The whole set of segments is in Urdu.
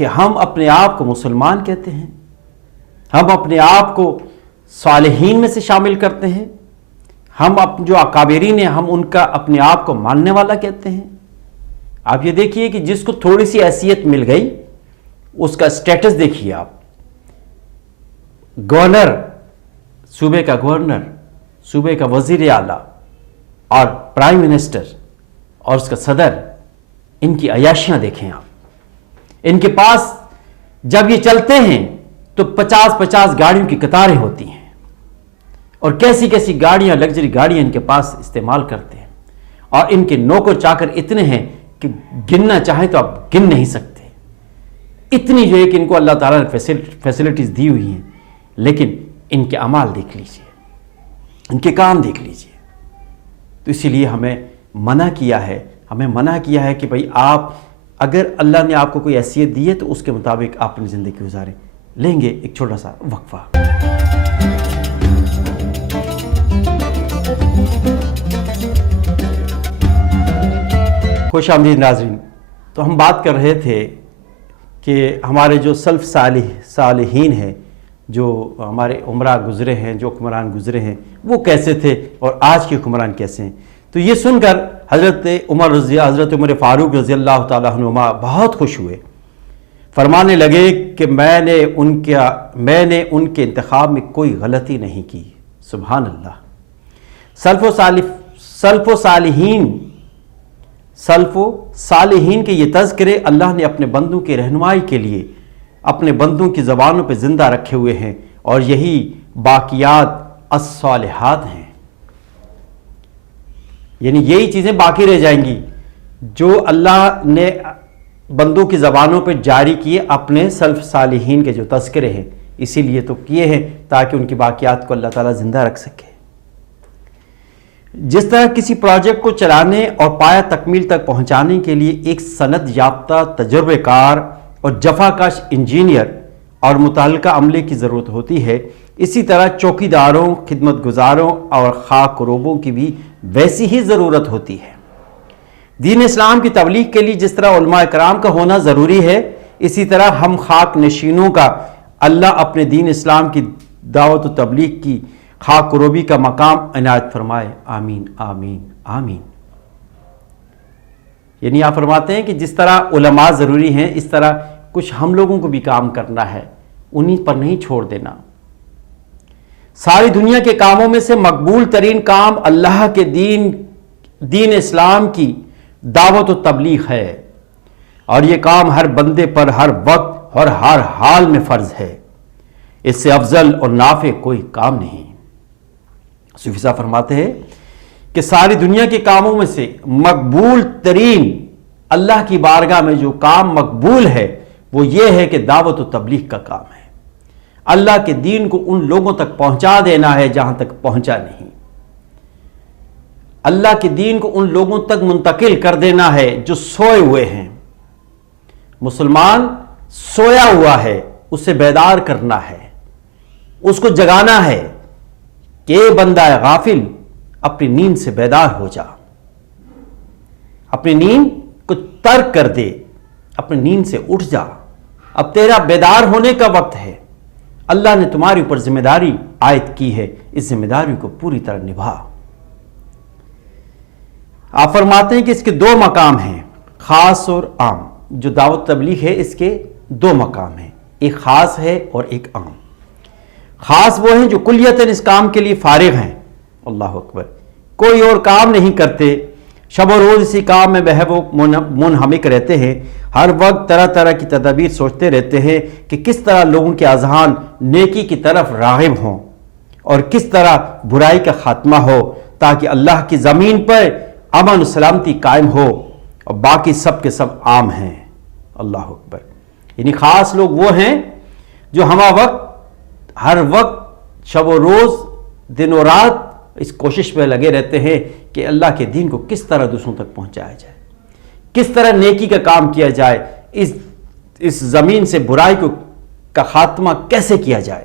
کہ ہم اپنے آپ کو مسلمان کہتے ہیں، ہم اپنے آپ کو صالحین میں سے شامل کرتے ہیں، ہم جو اکابرین ہیں ہم ان کا اپنے آپ کو ماننے والا کہتے ہیں۔ آپ یہ دیکھیے کہ جس کو تھوڑی سی حیثیت مل گئی اس کا سٹیٹس دیکھیے آپ، گورنر، صوبے کا گورنر، صوبے کا وزیر اعلیٰ اور پرائم منسٹر اور اس کا صدر، ان کی عیاشیاں دیکھیں آپ۔ ان کے پاس جب یہ چلتے ہیں تو 50 گاڑیوں کی قطاریں ہوتی ہیں، اور کیسی کیسی گاڑیاں، لگژری گاڑیاں ان کے پاس استعمال کرتے ہیں، اور ان کے نوکر چاکر اتنے ہیں کہ گننا چاہیں تو آپ گن نہیں سکتے، اتنی جو ہے کہ ان کو اللہ تعالیٰ نے فیسلٹیز دی ہوئی ہیں، لیکن ان کے اعمال دیکھ لیجئے، ان کے کام دیکھ لیجئے۔ تو اسی لیے ہمیں منع کیا ہے کہ بھئی آپ اگر اللہ نے آپ کو کوئی حیثیت دی ہے تو اس کے مطابق آپ اپنی زندگی گزاریں۔ لیں گے ایک چھوٹا سا وقفہ۔ خوش آمدید ناظرین، تو ہم بات کر رہے تھے کہ ہمارے جو سلف صالحین ہیں، جو ہمارے عمرہ گزرے ہیں، جو حکمران گزرے ہیں، وہ کیسے تھے اور آج کے حکمران کیسے ہیں۔ تو یہ سن کر حضرت عمر فاروق رضی اللہ تعالیٰ عنہما بہت خوش ہوئے، فرمانے لگے کہ میں نے ان کے انتخاب میں کوئی غلطی نہیں کی۔ سبحان اللہ۔ سلف و صالحین کے یہ تذکرے اللہ نے اپنے بندوں کی رہنمائی کے لیے اپنے بندوں کی زبانوں پہ زندہ رکھے ہوئے ہیں، اور یہی باقیات الصالحات ہیں، یعنی یہی چیزیں باقی رہ جائیں گی جو اللہ نے بندوں کی زبانوں پہ جاری کیے، اپنے سلف صالحین کے جو تذکرے ہیں، اسی لیے تو کیے ہیں تاکہ ان کی باقیات کو اللہ تعالیٰ زندہ رکھ سکے۔ جس طرح کسی پروجیکٹ کو چلانے اور پایہ تکمیل تک پہنچانے کے لیے ایک سند یافتہ، تجربہ کار اور جفا کش انجینئر اور متعلقہ عملے کی ضرورت ہوتی ہے، اسی طرح چوکیداروں، خدمت گزاروں اور خاک روبوں کی بھی ویسی ہی ضرورت ہوتی ہے۔ دین اسلام کی تبلیغ کے لیے جس طرح علماء کرام کا ہونا ضروری ہے، اسی طرح ہم خاک نشینوں کا اللہ اپنے دین اسلام کی دعوت و تبلیغ کی خاک روبی کا مقام عنایت فرمائے۔ آمین آمین آمین۔ یعنی آپ فرماتے ہیں کہ جس طرح علماء ضروری ہیں، اس طرح کچھ ہم لوگوں کو بھی کام کرنا ہے، انہی پر نہیں چھوڑ دینا۔ ساری دنیا کے کاموں میں سے مقبول ترین کام اللہ کے دین اسلام کی دعوت و تبلیغ ہے، اور یہ کام ہر بندے پر ہر وقت اور ہر حال میں فرض ہے، اس سے افضل اور نافع کوئی کام نہیں۔ صوفی صاحب فرماتے ہیں کہ ساری دنیا کے کاموں میں سے مقبول ترین، اللہ کی بارگاہ میں جو کام مقبول ہے وہ یہ ہے کہ دعوت و تبلیغ کا کام ہے۔ اللہ کے دین کو ان لوگوں تک پہنچا دینا ہے جہاں تک پہنچا نہیں، اللہ کے دین کو ان لوگوں تک منتقل کر دینا ہے جو سوئے ہوئے ہیں۔ مسلمان سویا ہوا ہے، اسے بیدار کرنا ہے، اس کو جگانا ہے کہ اے بندہ غافل، اپنی نیند سے بیدار ہو جا، اپنی نیند کو ترک کر دے، اپنی نیند سے اٹھ جا، اب تیرا بیدار ہونے کا وقت ہے، اللہ نے تمہارے اوپر ذمہ داری عائد کی ہے، اس ذمہ داری کو پوری طرح نبھا۔ آپ فرماتے ہیں کہ اس کے دو مقام ہیں، خاص اور عام۔ جو دعوت تبلیغ ہے اس کے دو مقام ہیں، ایک خاص ہے اور ایک عام۔ خاص وہ ہیں جو کلیتاً اس کام کے لیے فارغ ہیں، اللہ اکبر، کوئی اور کام نہیں کرتے، شب و روز اسی کام میں بہو منہمک رہتے ہیں، ہر وقت طرح طرح کی تدابیر سوچتے رہتے ہیں کہ کس طرح لوگوں کے اذہان نیکی کی طرف راغب ہوں اور کس طرح برائی کا خاتمہ ہو، تاکہ اللہ کی زمین پر امن و سلامتی قائم ہو، اور باقی سب کے سب عام ہیں۔ اللہ اکبر۔ یعنی خاص لوگ وہ ہیں جو ہمہ وقت، ہر وقت، شب و روز، دن و رات اس کوشش میں لگے رہتے ہیں کہ اللہ کے دین کو کس طرح دوسروں تک پہنچایا جائے، کس طرح نیکی کا کام کیا جائے، اس زمین سے برائی کا خاتمہ کیسے کیا جائے۔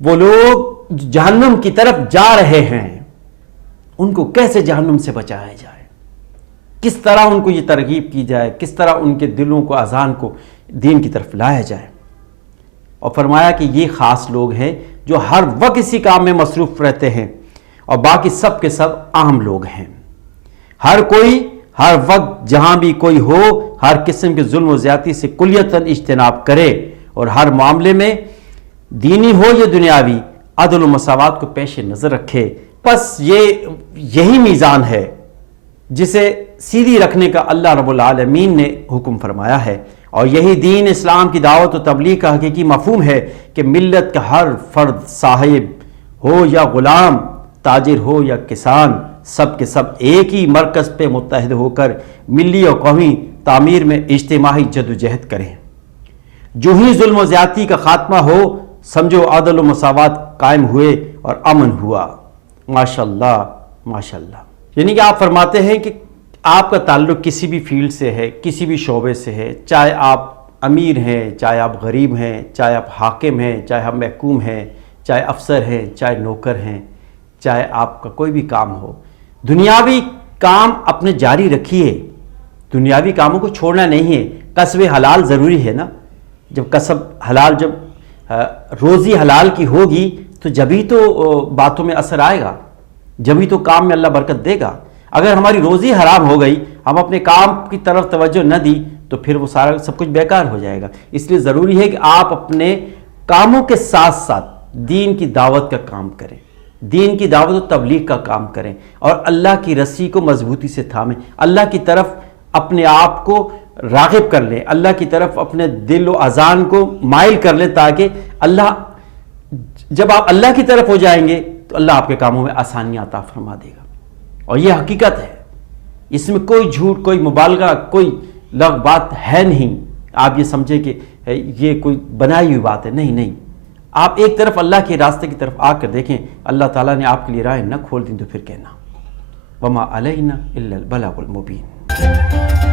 وہ لوگ جو جہنم کی طرف جا رہے ہیں ان کو کیسے جہنم سے بچایا جائے، کس طرح ان کو یہ ترغیب کی جائے، کس طرح ان کے دلوں کو، اذہان کو دین کی طرف لایا جائے۔ اور فرمایا کہ یہ خاص لوگ ہیں جو ہر وقت اسی کام میں مصروف رہتے ہیں، اور باقی سب کے سب عام لوگ ہیں۔ ہر کوئی ہر وقت جہاں بھی کوئی ہو ہر قسم کے ظلم و زیادتی سے کلیتاً اجتناب کرے، اور ہر معاملے میں دینی ہو یا دنیاوی عدل و مساوات کو پیش نظر رکھے۔ بس یہی میزان ہے جسے سیدھی رکھنے کا اللہ رب العالمین نے حکم فرمایا ہے، اور یہی دین اسلام کی دعوت و تبلیغ کا حقیقی مفہوم ہے کہ ملت کا ہر فرد، صاحب ہو یا غلام، تاجر ہو یا کسان، سب کے سب ایک ہی مرکز پہ متحد ہو کر ملی اور قومی تعمیر میں اجتماعی جدوجہد کریں۔ جو ہی ظلم و زیادتی کا خاتمہ ہو، سمجھو عدل و مساوات قائم ہوئے اور امن ہوا۔ ماشاءاللہ ماشاءاللہ۔ یعنی کہ آپ فرماتے ہیں کہ آپ کا تعلق کسی بھی فیلڈ سے ہے، کسی بھی شعبے سے ہے، چاہے آپ امیر ہیں، چاہے آپ غریب ہیں، چاہے آپ حاکم ہیں، چاہے ہم محکوم ہیں، چاہے افسر ہیں، چاہے نوکر ہیں، چاہے آپ کا کوئی بھی کام ہو، دنیاوی کام اپنے جاری رکھیے، دنیاوی کاموں کو چھوڑنا نہیں ہے۔ کسب حلال ضروری ہے نا، جب کسب حلال، جب روزی حلال کی ہوگی تو جبھی تو باتوں میں اثر آئے گا، جبھی تو کام میں اللہ برکت دے گا۔ اگر ہماری روزی حرام ہو گئی، ہم اپنے کام کی طرف توجہ نہ دی، تو پھر وہ سارا سب کچھ بیکار ہو جائے گا۔ اس لیے ضروری ہے کہ آپ اپنے کاموں کے ساتھ ساتھ دین کی دعوت کا کام کریں، دین کی دعوت و تبلیغ کا کام کریں، اور اللہ کی رسی کو مضبوطی سے تھامیں، اللہ کی طرف اپنے آپ کو راغب کر لیں، اللہ کی طرف اپنے دل و اذان کو مائل کر لیں، تاکہ جب آپ اللہ کی طرف ہو جائیں گے تو اللہ آپ کے کاموں میں آسانیاں عطا فرما دے گا۔ اور یہ حقیقت ہے، اس میں کوئی جھوٹ، کوئی مبالغہ، کوئی لغو بات ہے نہیں۔ آپ یہ سمجھیں کہ یہ کوئی بنائی ہوئی بات ہے، نہیں۔ آپ ایک طرف اللہ کے راستے کی طرف آ کر دیکھیں، اللہ تعالیٰ نے آپ کے لیے راہیں نہ کھول دیں تو پھر کہنا وما علینا الا البلاغ المبین۔